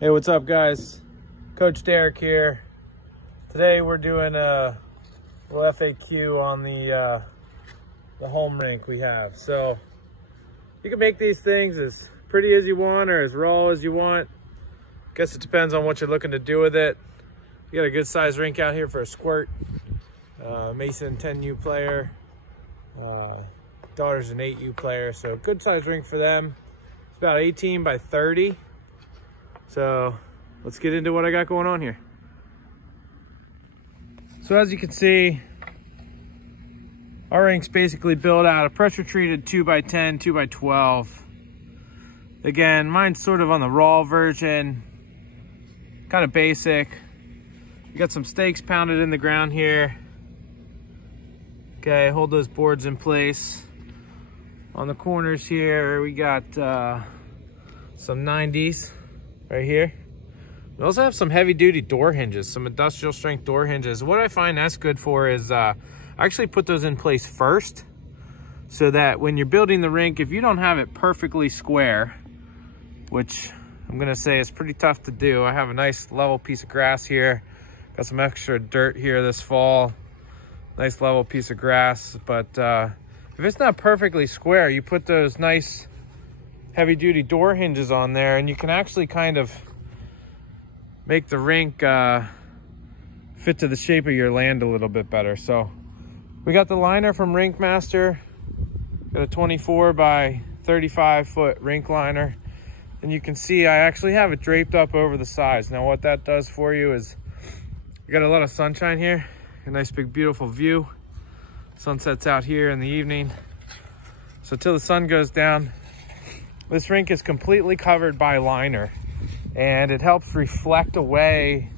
Hey, what's up, guys? Coach Derek here. Today we're doing a little FAQ on the home rink we have. So you can make these things as pretty as you want or as raw as you want. Guess it depends on what you're looking to do with it. You got a good size rink out here for a squirt. Mason 10U player, daughter's an 8U player, so good size rink for them. It's about 18 by 30. So let's get into what I got going on here. So as you can see, our rink's basically built out of pressure treated 2x10, 2x12. Again, mine's sort of on the raw version, kind of basic. You got some stakes pounded in the ground here. Okay, hold those boards in place. On the corners here, we got some 90s. Right here. We also have some heavy duty door hinges, some industrial strength door hinges. What I find that's good for is I actually put those in place first so that when you're building the rink, if you don't have it perfectly square, which I'm gonna say is pretty tough to do. I have a nice level piece of grass here. Got some extra dirt here this fall. Nice level piece of grass, but if it's not perfectly square, you put those nice heavy duty door hinges on there and you can actually kind of make the rink fit to the shape of your land a little bit better. So we got the liner from Rink Master, got a 24 by 35 foot rink liner, and you can see I actually have it draped up over the sides. Now what that does for you is you got a lot of sunshine here, a nice big beautiful view. Sunsets out here in the evening, so till the sun goes down, this rink is completely covered by liner, and it helps reflect away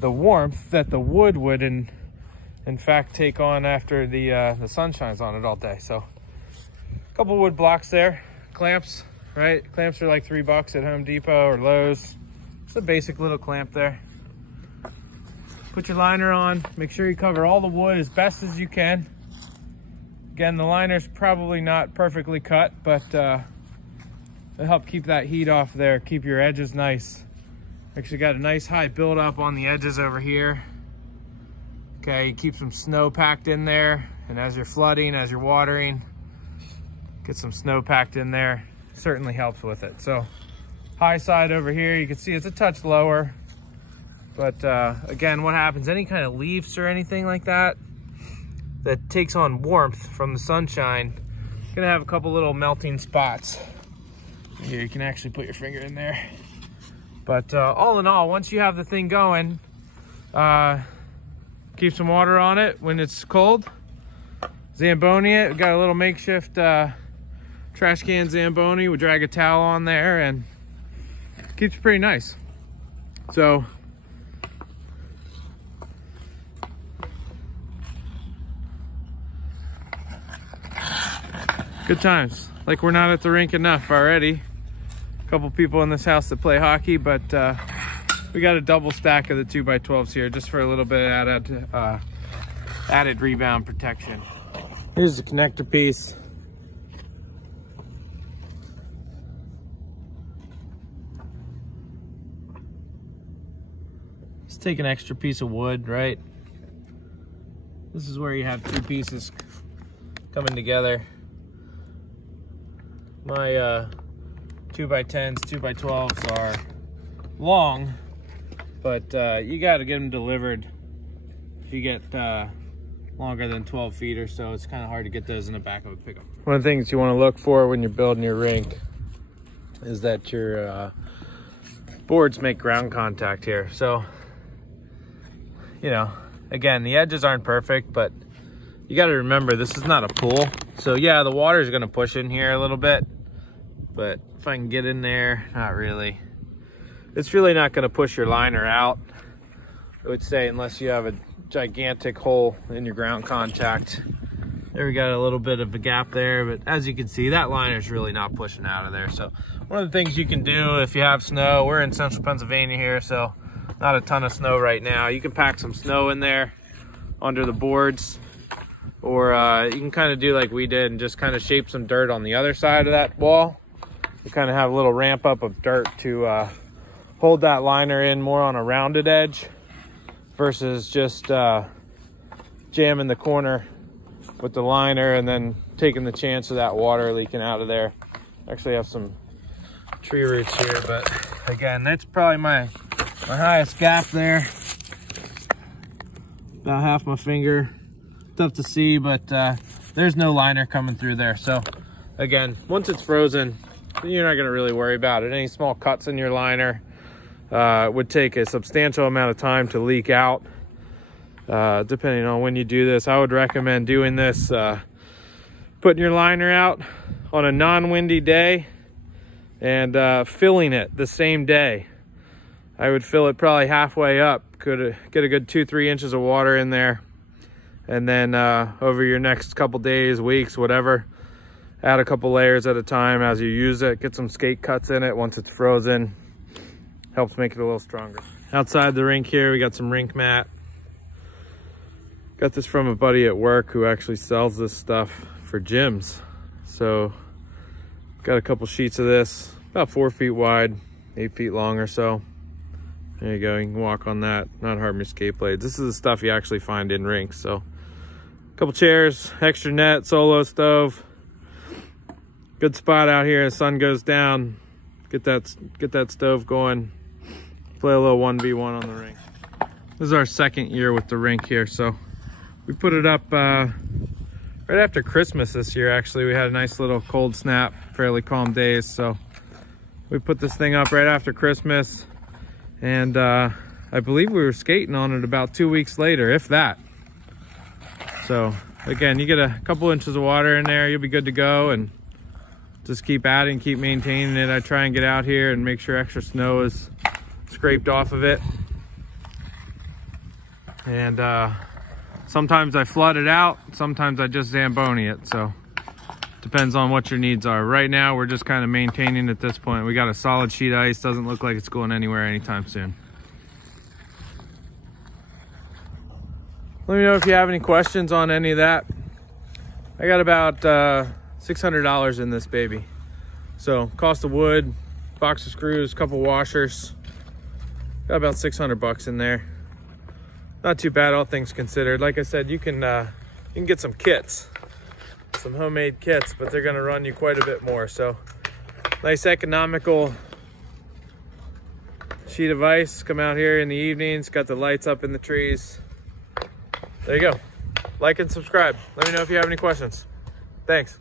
the warmth that the wood would in fact take on after the sun shines on it all day. So a couple wood blocks there, clamps, right? Clamps are like $3 at Home Depot or Lowe's. Just a basic little clamp there. Put your liner on, make sure you cover all the wood as best as you can. Again, the liner's probably not perfectly cut, but it'll help keep that heat off there, keep your edges nice. Actually got a nice high build up on the edges over here. Okay, keep some snow packed in there, and as you're flooding, as you're watering, get some snow packed in there. Certainly helps with it. So high side over here, you can see it's a touch lower, but again, what happens, any kind of leaves or anything like that that takes on warmth from the sunshine, you're gonna have a couple little melting spots. Here, you can actually put your finger in there. But all in all, once you have the thing going, keep some water on it when it's cold. Zamboni it. We got a little makeshift trash can Zamboni. We drag a towel on there and it keeps it pretty nice. So good times. Like we're not at the rink enough already. Couple people in this house that play hockey, but we got a double stack of the 2x12s here just for a little bit of added rebound protection. Here's the connector piece. Let's take an extra piece of wood, right? This is where you have two pieces coming together. My 2x10s, 2x12s are long, but you got to get them delivered. If you get longer than 12 feet or so, it's kind of hard to get those in the back of a pickup. One of the things you want to look for when you're building your rink is that your boards make ground contact here. So, you know, again, the edges aren't perfect, but you got to remember this is not a pool. So yeah, the water is going to push in here a little bit, but if I can get in there, not really. It's really not going to push your liner out, I would say, unless you have a gigantic hole in your ground contact. There we got a little bit of a gap there, but as you can see, that liner is really not pushing out of there. So one of the things you can do if you have snow, we're in central Pennsylvania here, so not a ton of snow right now. You can pack some snow in there under the boards, or you can kind of do like we did and just kind of shape some dirt on the other side of that wall. You kind of have a little ramp up of dirt to hold that liner in more on a rounded edge versus just jamming the corner with the liner and then taking the chance of that water leaking out of there. Actually have some tree roots here, but again, that's probably my highest gap there. About half my finger. Tough to see, but there's no liner coming through there. So again, once it's frozen, you're not gonna really worry about it. Any small cuts in your liner would take a substantial amount of time to leak out. Depending on when you do this, I would recommend doing this, putting your liner out on a non-windy day and filling it the same day. I would fill it probably halfway up, get a good 2-3 inches of water in there, and then over your next couple days, weeks, whatever, add a couple layers at a time as you use it. Get some skate cuts in it once it's frozen. Helps make it a little stronger. Outside the rink here, we got some Rink mat. Got this from a buddy at work who actually sells this stuff for gyms. So got a couple sheets of this, about 4 feet wide, 8 feet long or so. There you go, you can walk on that, not harm your skate blades. This is the stuff you actually find in rinks. So a couple chairs, extra net, solo stove. Good spot out here as sun goes down. Get that stove going. Play a little 1v1 on the rink. This is our second year with the rink here, so we put it up right after Christmas this year. Actually, we had a nice little cold snap, fairly calm days, so we put this thing up right after Christmas, and I believe we were skating on it about 2 weeks later, if that. So again, you get a couple inches of water in there, you'll be good to go, and just keep adding, keep maintaining it. I try and get out here and make sure extra snow is scraped off of it. And sometimes I flood it out, sometimes I just Zamboni it, so depends on what your needs are. Right now, we're just kind of maintaining at this point. We got a solid sheet of ice, doesn't look like it's going anywhere anytime soon. Let me know if you have any questions on any of that. I got about $600 in this baby. So cost of wood, box of screws, couple washers, got about 600 bucks in there. Not too bad, all things considered. Like I said, you can get some kits, some homemade kits, but they're gonna run you quite a bit more. So nice economical sheet of ice. Come out here in the evenings, got the lights up in the trees. There you go. Like and subscribe. Let me know if you have any questions. Thanks.